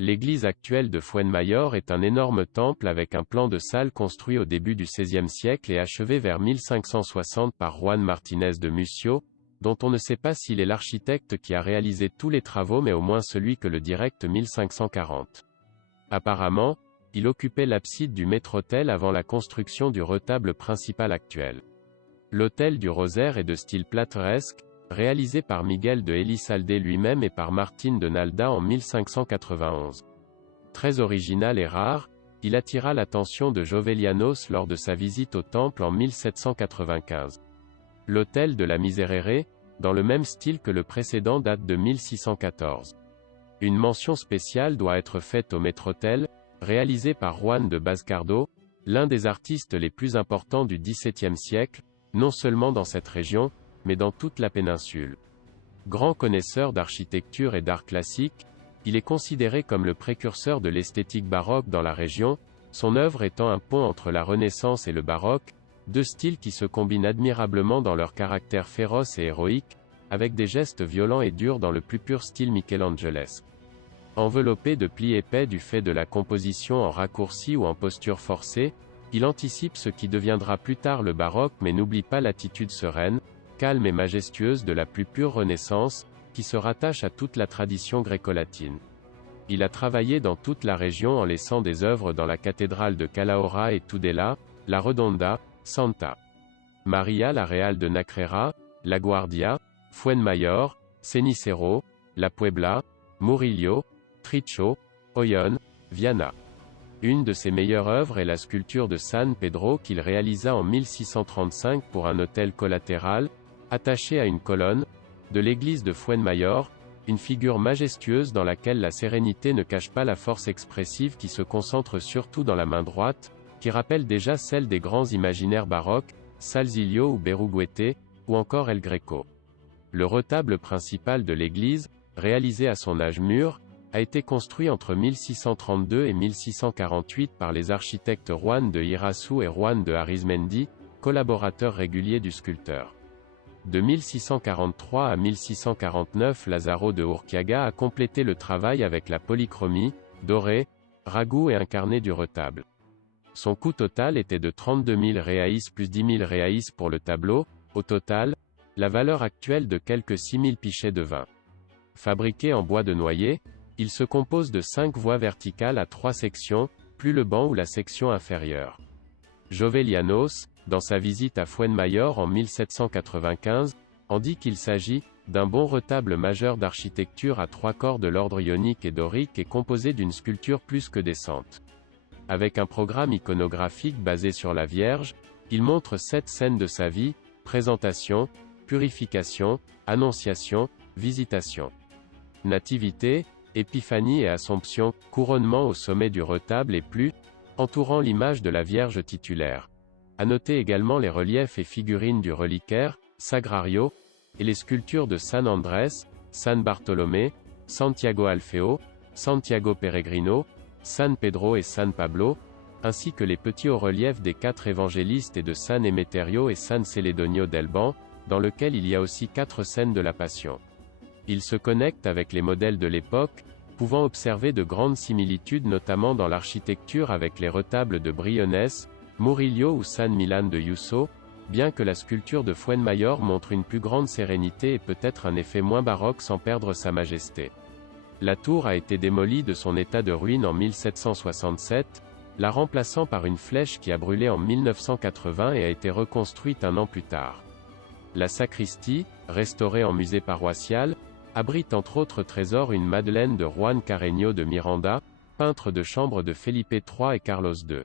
L'église actuelle de Fuenmayor est un énorme temple avec un plan de salle construit au début du XVIe siècle et achevé vers 1560 par Juan Martínez de Mucio, dont on ne sait pas s'il est l'architecte qui a réalisé tous les travaux mais au moins celui que le directe 1540. Apparemment, il occupait l'abside du maître-autel avant la construction du retable principal actuel. L'autel du Rosaire est de style plateresque, réalisé par Miguel de Elizalde lui-même et par Martín de Nalda en 1591. Très original et rare, il attira l'attention de Jovellanos lors de sa visite au temple en 1795. L'autel de la Miserere, dans le même style que le précédent, date de 1614. Une mention spéciale doit être faite au maître-autel, réalisé par Juan de Bascardo, l'un des artistes les plus importants du XVIIe siècle, non seulement dans cette région, mais dans toute la péninsule. Grand connaisseur d'architecture et d'art classique, il est considéré comme le précurseur de l'esthétique baroque dans la région, son œuvre étant un pont entre la Renaissance et le baroque, deux styles qui se combinent admirablement dans leur caractère féroce et héroïque, avec des gestes violents et durs dans le plus pur style michelangelesque. Enveloppé de plis épais du fait de la composition en raccourci ou en posture forcée, il anticipe ce qui deviendra plus tard le baroque mais n'oublie pas l'attitude sereine, calme et majestueuse de la plus pure Renaissance, qui se rattache à toute la tradition gréco-latine. Il a travaillé dans toute la région en laissant des œuvres dans la cathédrale de Calahorra et Tudela, la Redonda, Santa Maria la Real de Nacrera, La Guardia, Fuenmayor, Cenicero, La Puebla, Murillo, Tricho, Oyon, Viana. Une de ses meilleures œuvres est la sculpture de San Pedro qu'il réalisa en 1635 pour un autel collatéral, attaché à une colonne, de l'église de Fuenmayor, une figure majestueuse dans laquelle la sérénité ne cache pas la force expressive qui se concentre surtout dans la main droite, qui rappelle déjà celle des grands imaginaires baroques, Salzillo ou Berruguete, ou encore El Greco. Le retable principal de l'église, réalisé à son âge mûr, a été construit entre 1632 et 1648 par les architectes Juan de Irasu et Juan de Arizmendi, collaborateurs réguliers du sculpteur. De 1643 à 1649, Lázaro de Urquiaga a complété le travail avec la polychromie, doré, ragoût et incarné du retable. Son coût total était de 32 000 reais plus 10 000 reais pour le tableau, au total, la valeur actuelle de quelques 6 000 pichets de vin. Fabriqué en bois de noyer, il se compose de 5 voies verticales à 3 sections, plus le banc ou la section inférieure. Jovellanos, dans sa visite à Fuenmayor en 1795, en dit qu'il s'agit d'un bon retable majeur d'architecture à 3 corps de l'ordre ionique et dorique et composé d'une sculpture plus que décente. Avec un programme iconographique basé sur la Vierge, il montre 7 scènes de sa vie: présentation, purification, annonciation, visitation, nativité, épiphanie et assomption, couronnement au sommet du retable et plus, entourant l'image de la Vierge titulaire. À noter également les reliefs et figurines du reliquaire, Sagrario, et les sculptures de San Andrés, San Bartolomé, Santiago Alfeo, Santiago Peregrino, San Pedro et San Pablo, ainsi que les petits hauts-reliefs des 4 évangélistes et de San Emeterio et San Celedonio del Ban, dans lequel il y a aussi 4 scènes de la Passion. Il se connecte avec les modèles de l'époque, pouvant observer de grandes similitudes notamment dans l'architecture avec les retables de Briones, Murillo ou San Milan de Yuso, bien que la sculpture de Fuenmayor montre une plus grande sérénité et peut-être un effet moins baroque sans perdre sa majesté. La tour a été démolie de son état de ruine en 1767, la remplaçant par une flèche qui a brûlé en 1980 et a été reconstruite un an plus tard. La sacristie, restaurée en musée paroissial, abrite entre autres trésors une Madeleine de Juan Carreño de Miranda, peintre de chambre de Felipe III et Carlos II.